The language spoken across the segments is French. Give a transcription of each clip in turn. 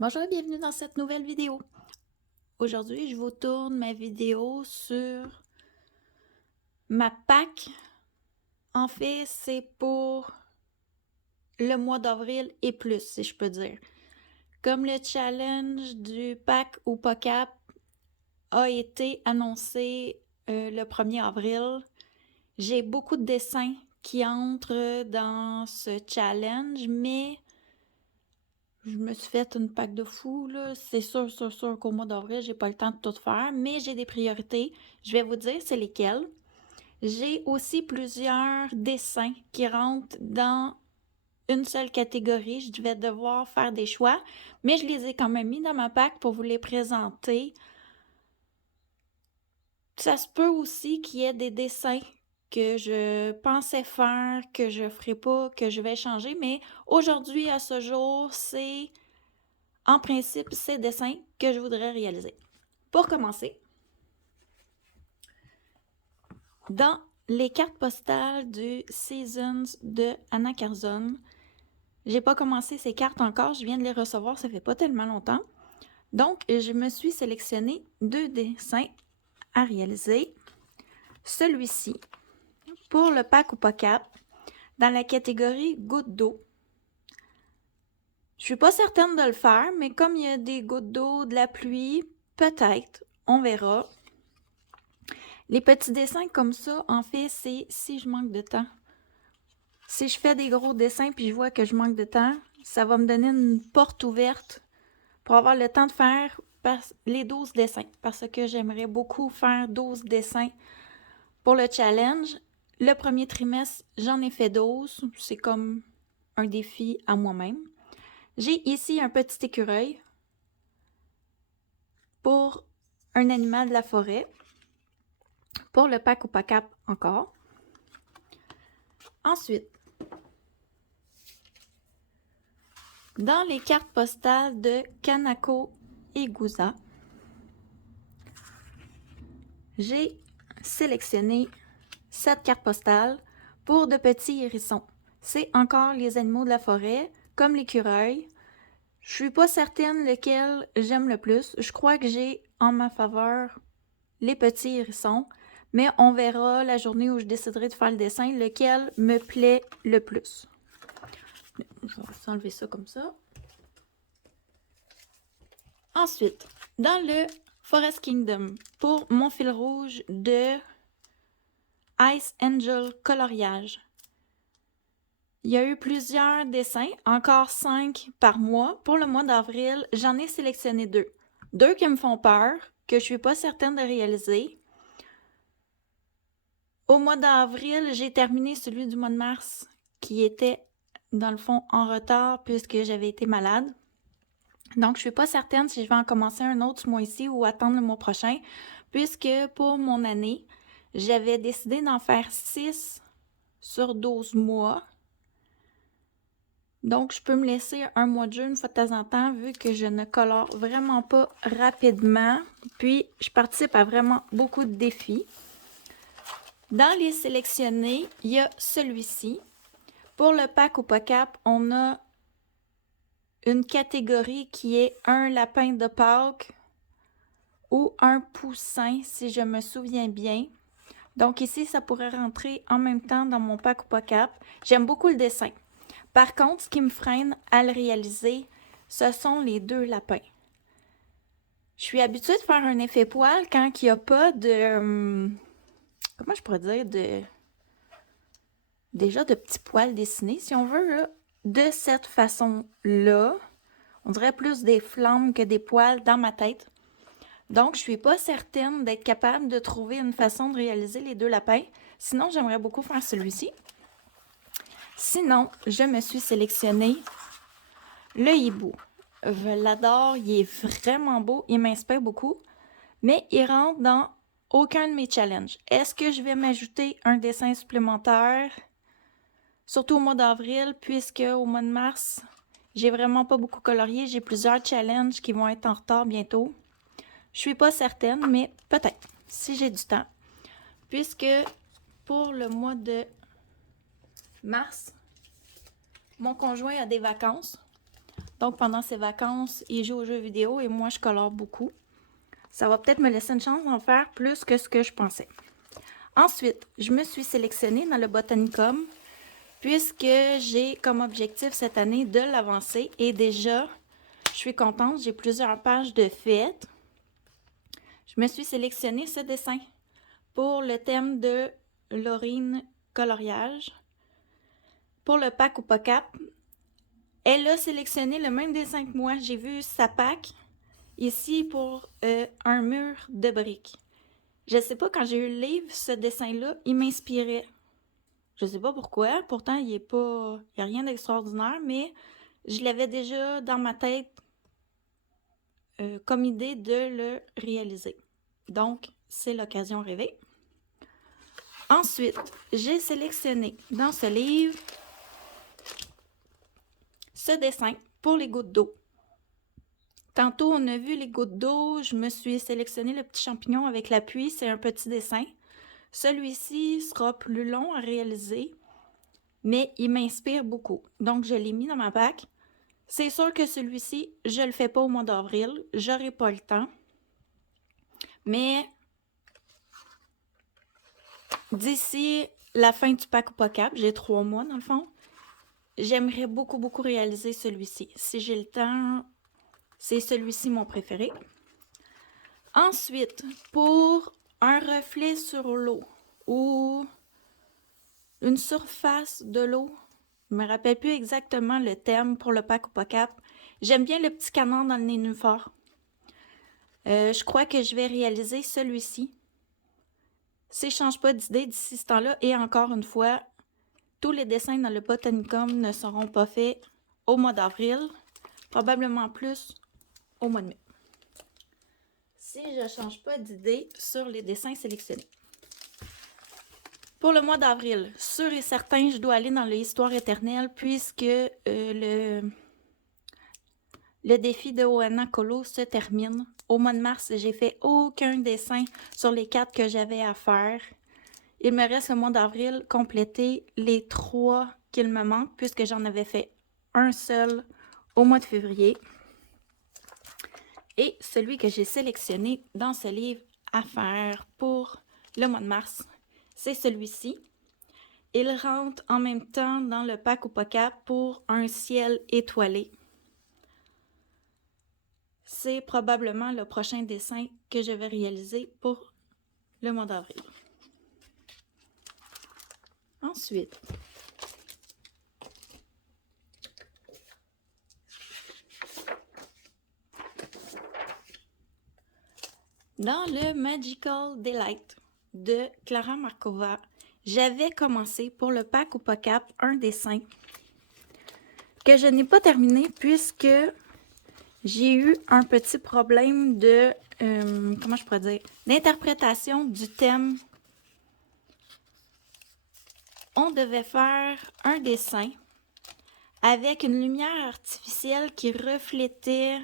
Bonjour et bienvenue dans cette nouvelle vidéo. Aujourd'hui, je vous tourne ma vidéo sur ma Pâques. En fait, c'est pour le mois d'avril et plus, si je peux dire. Comme le challenge du Pâques ou POCAP a été annoncé le 1er avril, j'ai beaucoup de dessins qui entrent dans ce challenge, mais je me suis fait une Pâques de fou, là. C'est sûr qu'au mois d'avril, j'ai pas le temps de tout faire, mais j'ai des priorités. Je vais vous dire c'est lesquelles. J'ai aussi plusieurs dessins qui rentrent dans une seule catégorie. Je vais devoir faire des choix, mais je les ai quand même mis dans ma Pâques pour vous les présenter. Ça se peut aussi qu'il y ait des dessins que je pensais faire, que je ferai pas, que je vais changer, mais aujourd'hui, à ce jour, c'est en principe ces dessins que je voudrais réaliser. Pour commencer, dans les cartes postales du Seasons de Anna Carzon, j'ai pas commencé ces cartes encore, je viens de les recevoir, ça fait pas tellement longtemps. Donc, je me suis sélectionné 2 dessins à réaliser. Celui-ci, pour le pack ou POCAP, dans la catégorie gouttes d'eau. Je suis pas certaine de le faire, mais comme il y a des gouttes d'eau, de la pluie, peut-être, on verra. Les petits dessins comme ça, en fait, c'est si je manque de temps. Si je fais des gros dessins puis je vois que je manque de temps, ça va me donner une porte ouverte pour avoir le temps de faire les 12 dessins. Parce que j'aimerais beaucoup faire 12 dessins pour le challenge. Le premier trimestre, j'en ai fait 12. C'est comme un défi à moi-même. J'ai ici un petit écureuil pour un animal de la forêt. Pour le pack ou PACAP encore. Ensuite, dans les cartes postales de Kanako et Gouza, j'ai sélectionné cette carte postale pour de petits hérissons. C'est encore les animaux de la forêt, comme l'écureuil. Je suis pas certaine lequel j'aime le plus. Je crois que j'ai en ma faveur les petits hérissons, mais on verra la journée où je déciderai de faire le dessin lequel me plaît le plus. Je vais enlever ça comme ça. Ensuite, dans le Forest Kingdom, pour mon fil rouge de Ice Angel coloriage, il y a eu plusieurs dessins, encore 5 par mois. Pour le mois d'avril, j'en ai sélectionné 2. 2 qui me font peur, que je suis pas certaine de réaliser. Au mois d'avril, j'ai terminé celui du mois de mars, qui était, dans le fond, en retard puisque j'avais été malade. Donc, je suis pas certaine si je vais en commencer un autre ce mois-ci ou attendre le mois prochain, puisque pour mon année, j'avais décidé d'en faire 6 sur 12 mois. Donc, je peux me laisser un mois de jeu une fois de temps en temps, vu que je ne colore vraiment pas rapidement. Puis, je participe à vraiment beaucoup de défis. Dans les sélectionnés, il y a celui-ci. Pour le pack ou POCAP, on a une catégorie qui est un lapin de Pâques ou un poussin, si je me souviens bien. Donc ici, ça pourrait rentrer en même temps dans mon pack ou POCAP. J'aime beaucoup le dessin. Par contre, ce qui me freine à le réaliser, ce sont les 2 lapins. Je suis habituée de faire un effet poil quand il n'y a pas de... comment je pourrais dire? Déjà de petits poils dessinés, si on veut, là. De cette façon-là. On dirait plus des flammes que des poils dans ma tête. Donc, je suis pas certaine d'être capable de trouver une façon de réaliser les 2 lapins. Sinon, j'aimerais beaucoup faire celui-ci. Sinon, je me suis sélectionné le hibou. Je l'adore, il est vraiment beau, il m'inspire beaucoup, mais il rentre dans aucun de mes challenges. Est-ce que je vais m'ajouter un dessin supplémentaire? Surtout au mois d'avril, puisque au mois de mars, j'ai vraiment pas beaucoup colorié. J'ai plusieurs challenges qui vont être en retard bientôt. Je suis pas certaine, mais peut-être, si j'ai du temps. Puisque pour le mois de mars, mon conjoint a des vacances. Donc, pendant ses vacances, il joue aux jeux vidéo et moi, je colore beaucoup. Ça va peut-être me laisser une chance d'en faire plus que ce que je pensais. Ensuite, je me suis sélectionnée dans le Botanicum puisque j'ai comme objectif cette année de l'avancer. Et déjà, je suis contente, j'ai plusieurs pages de fêtes. Je me suis sélectionnée ce dessin pour le thème de Laurine coloriage. Pour le pack ou pas cap, elle a sélectionné le même dessin que moi. J'ai vu sa pack ici pour un mur de briques. Je sais pas, quand j'ai eu le livre, ce dessin-là, il m'inspirait. Je sais pas pourquoi, pourtant il n'y a rien d'extraordinaire, mais je l'avais déjà dans ma tête comme idée de le réaliser. Donc, c'est l'occasion rêvée. Ensuite, j'ai sélectionné dans ce livre ce dessin pour les gouttes d'eau. Tantôt, on a vu les gouttes d'eau. Je me suis sélectionné le petit champignon avec la pluie. C'est un petit dessin. Celui-ci sera plus long à réaliser, mais il m'inspire beaucoup. Donc, je l'ai mis dans ma pack. C'est sûr que celui-ci, je ne le fais pas au mois d'avril. J'aurai pas le temps. Mais d'ici la fin du pack ou pas cap, j'ai 3 mois dans le fond, j'aimerais beaucoup réaliser celui-ci. Si j'ai le temps, c'est celui-ci mon préféré. Ensuite, pour un reflet sur l'eau ou une surface de l'eau, je me rappelle plus exactement le thème pour le pack ou pas cap. J'aime bien le petit canard dans le nénuphar. Je crois que je vais réaliser celui-ci. Si je change pas d'idée d'ici ce temps-là, et encore une fois, tous les dessins dans le Botanicum ne seront pas faits au mois d'avril, probablement plus au mois de mai. Si je ne change pas d'idée sur les dessins sélectionnés. Pour le mois d'avril, sûr et certain, je dois aller dans l'histoire éternelle puisque le défi de Ohana Colo se termine. Au mois de mars, j'ai fait aucun dessin sur les 4 que j'avais à faire. Il me reste le mois d'avril compléter les 3 qu'il me manque puisque j'en avais fait un seul au mois de février. Et celui que j'ai sélectionné dans ce livre à faire pour le mois de mars, c'est celui-ci. Il rentre en même temps dans le pack ou pas cap pour un ciel étoilé. C'est probablement le prochain dessin que je vais réaliser pour le mois d'avril. Ensuite, dans le Magical Delight de Klara Markova, j'avais commencé pour le pack ou pas cap un dessin que je n'ai pas terminé puisque j'ai eu un petit problème de, comment je pourrais dire, d'interprétation du thème. On devait faire un dessin avec une lumière artificielle qui reflétait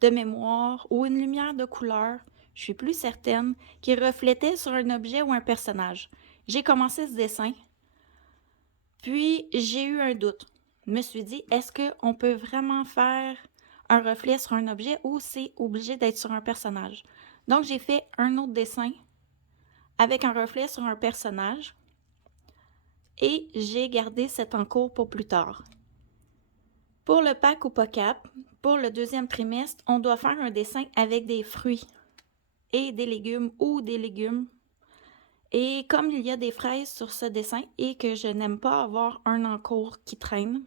de mémoire ou une lumière de couleur, je suis plus certaine, qui reflétait sur un objet ou un personnage. J'ai commencé ce dessin, puis j'ai eu un doute. Je me suis dit, est-ce qu'on peut vraiment faire un reflet sur un objet ou c'est obligé d'être sur un personnage? Donc, j'ai fait un autre dessin avec un reflet sur un personnage et j'ai gardé cet en cours pour plus tard. Pour le pack ou pas cap, pour le 2e trimestre, on doit faire un dessin avec des fruits et des légumes ou des légumes. Et comme il y a des fraises sur ce dessin et que je n'aime pas avoir un encours qui traîne,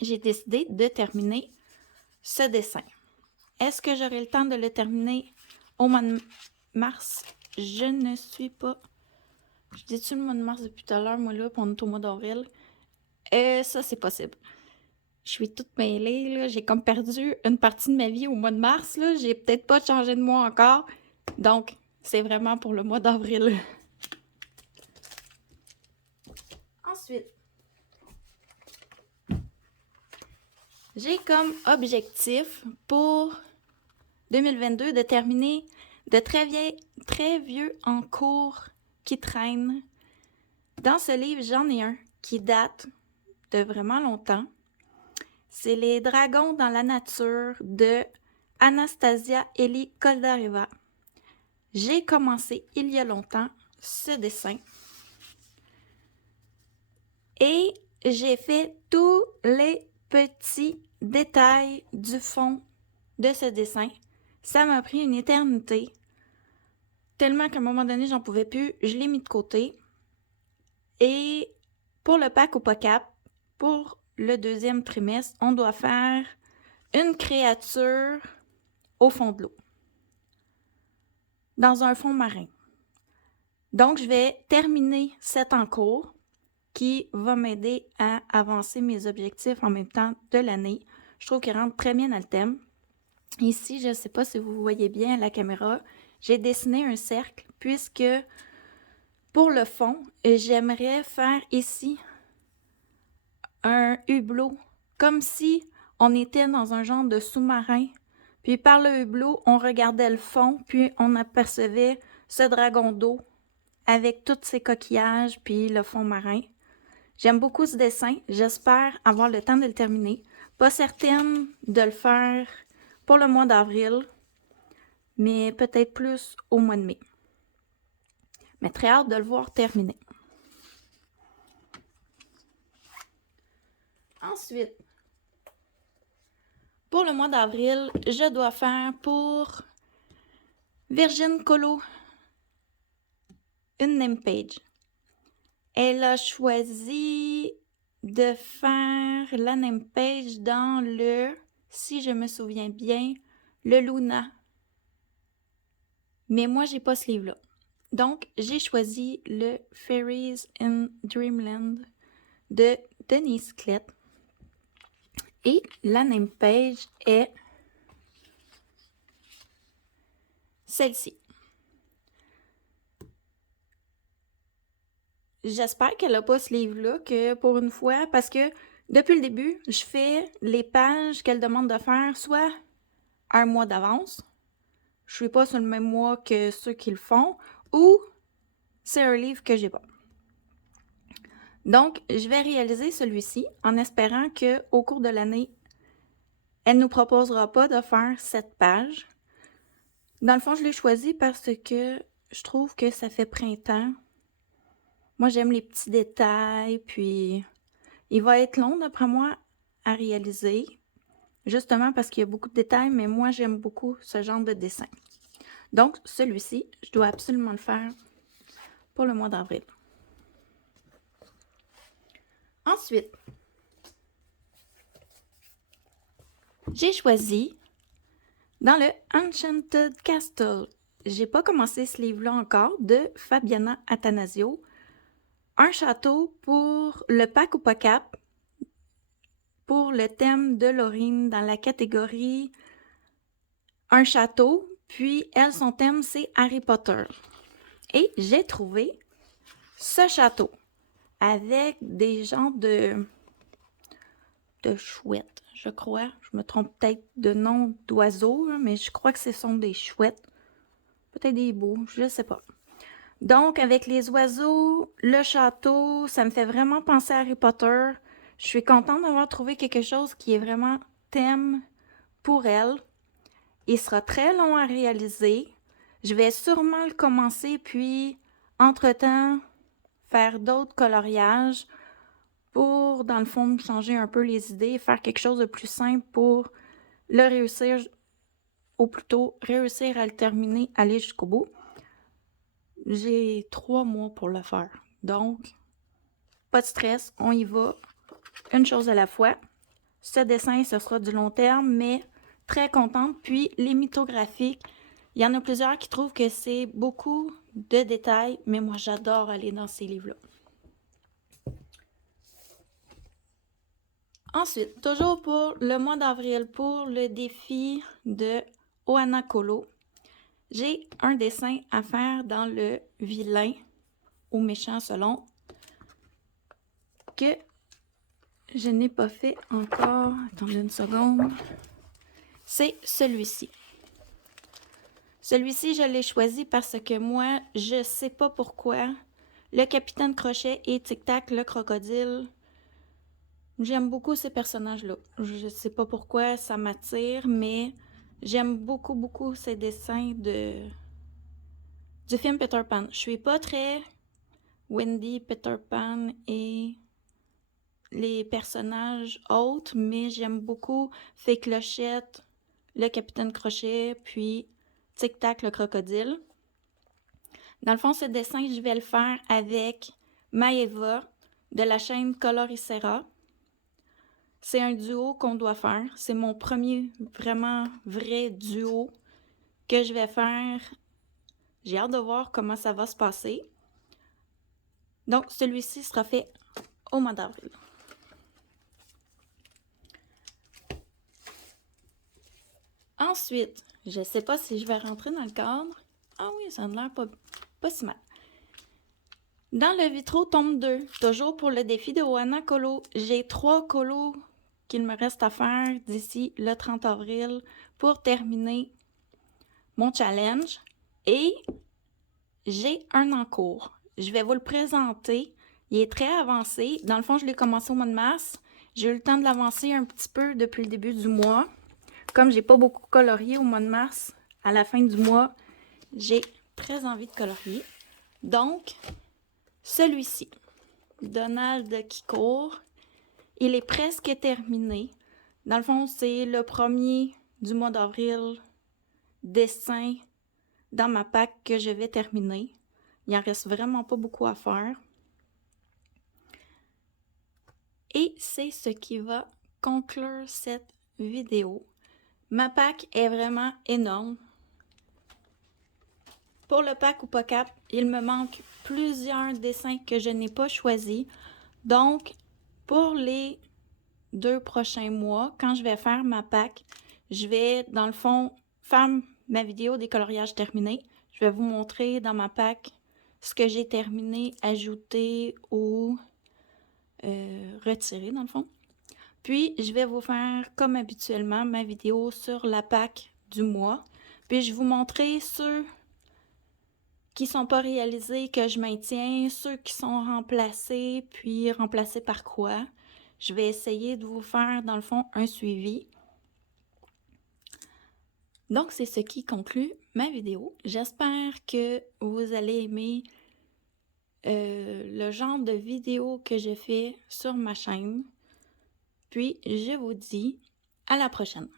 j'ai décidé de terminer ce dessin. Est-ce que j'aurai le temps de le terminer au mois de mars? Je ne suis pas... Je dis-tu le mois de mars depuis tout à l'heure, moi là, puis on est au mois d'avril? Ça, c'est possible. Je suis toute mêlée, là. J'ai comme perdu une partie de ma vie au mois de mars, là. J'ai peut-être pas changé de mois encore. Donc, c'est vraiment pour le mois d'avril. Ensuite, j'ai comme objectif pour 2022 de terminer de très vieux en cours qui traînent. Dans ce livre, j'en ai un qui date de vraiment longtemps. c'est Les dragons dans la nature de Anastasia Eli Koldareva. J'ai commencé il y a longtemps ce dessin et j'ai fait tous les petits détails du fond de ce dessin. Ça m'a pris une éternité, tellement qu'à un moment donné, j'en pouvais plus, je l'ai mis de côté. Et pour le pack OPACAP, pour le deuxième trimestre, on doit faire une créature au fond de l'eau, dans un fond marin. Donc, je vais terminer cet encours qui va m'aider à avancer mes objectifs en même temps de l'année. Je trouve qu'il rentre très bien dans le thème. Ici, je ne sais pas si vous voyez bien à la caméra, j'ai dessiné un cercle puisque pour le fond, j'aimerais faire ici un hublot, comme si on était dans un genre de sous-marin. Puis par le hublot, on regardait le fond, puis on apercevait ce dragon d'eau avec tous ses coquillages, puis le fond marin. J'aime beaucoup ce dessin. J'espère avoir le temps de le terminer. Pas certaine de le faire pour le mois d'avril, mais peut-être plus au mois de mai. Mais très hâte de le voir terminer. Ensuite, pour le mois d'avril, je dois faire pour Virgin Colo une name page. Elle a choisi de faire la name page dans le, si je me souviens bien, le Luna. Mais moi, j'ai pas ce livre-là. Donc, j'ai choisi le Fairies in Dreamland de Denise Klett. Et la name page est celle-ci. J'espère qu'elle n'a pas ce livre-là, que pour une fois, parce que depuis le début, je fais les pages qu'elle demande de faire soit un mois d'avance, je suis pas sur le même mois que ceux qui le font, ou c'est un livre que j'ai pas. Donc, je vais réaliser celui-ci en espérant qu'au cours de l'année, elle ne nous proposera pas de faire cette page. Dans le fond, je l'ai choisi parce que je trouve que ça fait printemps. Moi, j'aime les petits détails, puis il va être long, d'après moi, à réaliser, justement parce qu'il y a beaucoup de détails, mais moi, j'aime beaucoup ce genre de dessin. Donc, celui-ci, je dois absolument le faire pour le mois d'avril. Ensuite, j'ai choisi dans le Enchanted Castle. J'ai pas commencé ce livre-là encore, de Fabiana Attanasio. Un château pour le pack OPACAP, pour le thème de Laurine dans la catégorie un château, puis elle, son thème, c'est Harry Potter. Et j'ai trouvé ce château avec des genres de chouettes, je crois. Je me trompe peut-être de nom d'oiseaux, mais je crois que ce sont des chouettes. Peut-être des hiboux, je sais pas. Donc, avec les oiseaux, le château, ça me fait vraiment penser à Harry Potter. Je suis contente d'avoir trouvé quelque chose qui est vraiment thème pour elle. Il sera très long à réaliser. Je vais sûrement le commencer, puis, entre-temps, faire d'autres coloriages pour, dans le fond, changer un peu les idées, faire quelque chose de plus simple pour le réussir, ou plutôt réussir à le terminer, aller jusqu'au bout. J'ai 3 mois pour le faire. Donc, pas de stress, on y va. Une chose à la fois. Ce dessin, ce sera du long terme, mais très contente. Puis, les mythographiques, il y en a plusieurs qui trouvent que c'est beaucoup de détails, mais moi, j'adore aller dans ces livres-là. Ensuite, toujours pour le mois d'avril, pour le défi de Ohana Colo, j'ai un dessin à faire dans le vilain ou méchant selon, que je n'ai pas fait encore. Attendez une seconde. C'est celui-ci. Celui-ci, je l'ai choisi parce que moi, je sais pas pourquoi, le Capitaine Crochet et Tic Tac, le crocodile, J'aime beaucoup ces personnages-là. Je sais pas pourquoi ça m'attire, mais j'aime beaucoup, beaucoup ces dessins du film Peter Pan. Je suis pas très Wendy, Peter Pan et les personnages autres, mais j'aime beaucoup Fée Clochette, le Capitaine Crochet, puis Tic Tac le crocodile. Dans le fond, ce dessin, je vais le faire avec Maeva de la chaîne Coloricera. C'est un duo qu'on doit faire. C'est mon premier vraiment vrai duo que je vais faire. J'ai hâte de voir comment ça va se passer. Donc, celui-ci sera fait au mois d'avril. Ensuite, je ne sais pas si je vais rentrer dans le cadre. Ah oui, ça a l'air pas si mal. Dans le Vitro tome 2, toujours pour le défi de Oana Colo, j'ai 3 colos qu'il me reste à faire d'ici le 30 avril pour terminer mon challenge. Et j'ai un en cours. Je vais vous le présenter. Il est très avancé. Dans le fond, je l'ai commencé au mois de mars. J'ai eu le temps de l'avancer un petit peu depuis le début du mois. Comme j'ai pas beaucoup colorié au mois de mars, à la fin du mois, j'ai très envie de colorier. Donc, celui-ci, Donald qui court, il est presque terminé. Dans le fond, c'est le premier du mois d'avril dessin dans ma pack que je vais terminer. Il en reste vraiment pas beaucoup à faire. Et c'est ce qui va conclure cette vidéo. Ma pack est vraiment énorme. Pour le pack ou pas cap, il me manque plusieurs dessins que je n'ai pas choisis. Donc, pour les 2 prochains mois, quand je vais faire ma pack, je vais, dans le fond, faire ma vidéo des coloriages terminés. Je vais vous montrer dans ma pack ce que j'ai terminé, ajouté ou retiré, dans le fond. Puis, je vais vous faire, comme habituellement, ma vidéo sur la pack du mois. Puis, je vais vous montrer ceux qui ne sont pas réalisés que je maintiens, ceux qui sont remplacés, puis remplacés par quoi. Je vais essayer de vous faire, dans le fond, un suivi. Donc, c'est ce qui conclut ma vidéo. J'espère que vous allez aimer le genre de vidéo que j'ai fait sur ma chaîne. Puis, je vous dis à la prochaine.